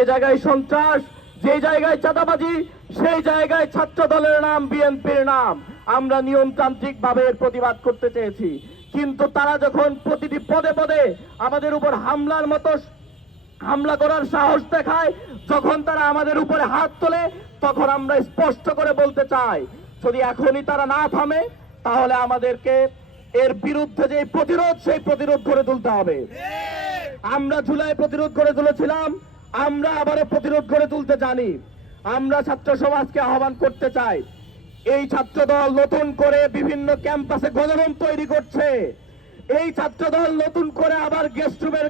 যে জায়গায় সন্ত্রাস, যে জায়গায় চাঁদাবাজি, সেই জায়গায় ছাত্র দলের নাম, বিএনপির নাম। আমরা নিয়মতান্ত্রিক ভাবে এর প্রতিবাদ করতে চেয়েছি, কিন্তু তারা যখন প্রতিটি পদে পদে আমাদের উপর হামলা করার সাহস দেখায়, যখন তারা আমাদের উপরে হাত তোলে, তখন আমরা স্পষ্ট করে বলতে চাই, যদি এখনই তারা না থামে তাহলে আমাদেরকে এর বিরুদ্ধে যে প্রতিরোধ, সেই প্রতিরোধ করে তুলতে হবে। আমরা জুলাই প্রতিরোধ করে তুলেছিলাম, আমরা আবারও প্রতিরোধ করে তুলতে জানি। আমরা ছাত্র সমাজকে আহ্বান করতে চাই, এই ছাত্রদল নতুন করে বিভিন্ন ক্যাম্পাসে গণরুম তৈরি করছে। এই ছাত্রদল নতুন করে আবার গেস্ট রুমের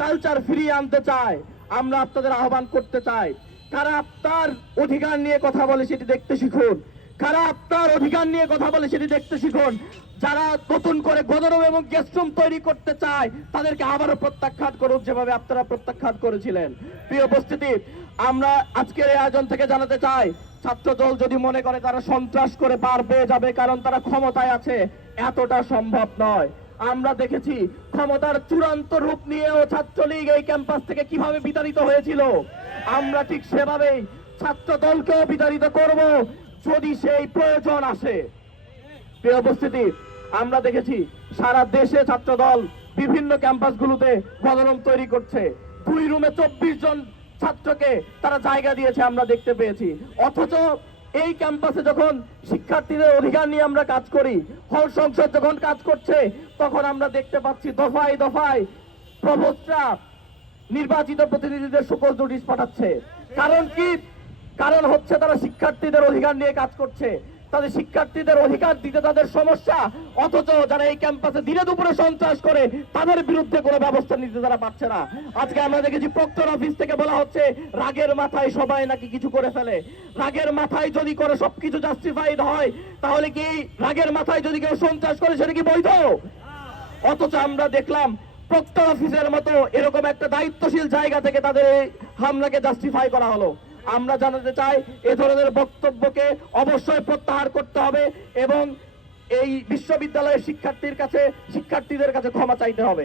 কালচার ফিরিয়ে আনতে চায়। আমরা আপনাদের আহ্বান করতে চাই, কারা আপনার অধিকার নিয়ে কথা বলে সেটি দেখতে শিখুন, কারা আপনার অধিকার নিয়ে কথা বলে সেটি দেখতে শিখুন। যারা নতুন করে গণরুম এবং গেস্ট রুম তৈরি করতে চায় তাদেরকে আবারও প্রত্যাখ্যান করুন, যেভাবে আপনারা প্রত্যাখ্যান করেছিলেন। প্রিয় উপস্থিতি, আমরা আজকের এই আয়োজন থেকে জানাতে চাই, ছাত্রদল যদি মনে করে তারা সন্ত্রাস করে পার পেয়ে যাবে কারণ তারা ক্ষমতায় আছে, এতটা সম্ভব নয়। আমরা দেখেছি ক্ষমতার চূড়ান্ত রূপ নিয়েও ছাত্রলীগ এই ক্যাম্পাস থেকে কিভাবে বিতাড়িত হয়েছিল। আমরা ঠিক সেভাবেই ছাত্রদলকেও বিতাড়িত করব যদি সেই প্রয়োজন আসে। প্রিয় উপস্থিতি, আমরা দেখেছি সারা দেশে ছাত্রদল বিভিন্ন ক্যাম্পাসগুলোতে গণরুম তৈরি করছে। 2 রুমে 24 জন ছাত্রকে তারা জায়গা দিয়েছে, আমরা দেখতে পেয়েছি। অথচ এই ক্যাম্পাসে যখন শিক্ষার্থীদের অধিকার নিয়ে আমরা কাজ করি, হল সংসদ যখন কাজ করছে, তখন আমরা দেখতে পাচ্ছি দফায় দফায় প্রভোস্টরা নির্বাচিত প্রতিনিধিদের সুপোজ নোটিশ পাঠাচ্ছে। কারণ কি? কারণ হচ্ছে তারা শিক্ষার্থীদের অধিকার নিয়ে কাজ করছে, তাদের শিক্ষার্থীদের অধিকার দিতে তাদের সমস্যা। অথচ যারা এই ক্যাম্পাসে দিনে দুপুরে সন্ত্রাস করে তাদের বিরুদ্ধে কোনো ব্যবস্থা নিতে তারা পারছে না। আজকে আমরা দেখেছি প্রক্টর অফিস থেকে বলা হচ্ছে রাগের মাথায় সবাই নাকি কিছু করে ফেলে। রাগের মাথায় যদি করে সবকিছু জাস্টিফাইড হয়, তাহলে কি রাগের মাথায় যদি কেউ সন্ত্রাস করে সেটা কি বৈধ? অথচ আমরা দেখলাম প্রক্টর অফিসের মতো এরকম একটা দায়িত্বশীল জায়গা থেকে তাদের হামলাকে জাস্টিফাই করা হলো। আমরা জানাতে চাই, এ ধরনের বক্তব্যকে অবশ্যই প্রত্যাহার করতে হবে এবং এই বিশ্ববিদ্যালয়ের শিক্ষার্থীদের কাছে ক্ষমা চাইতে হবে।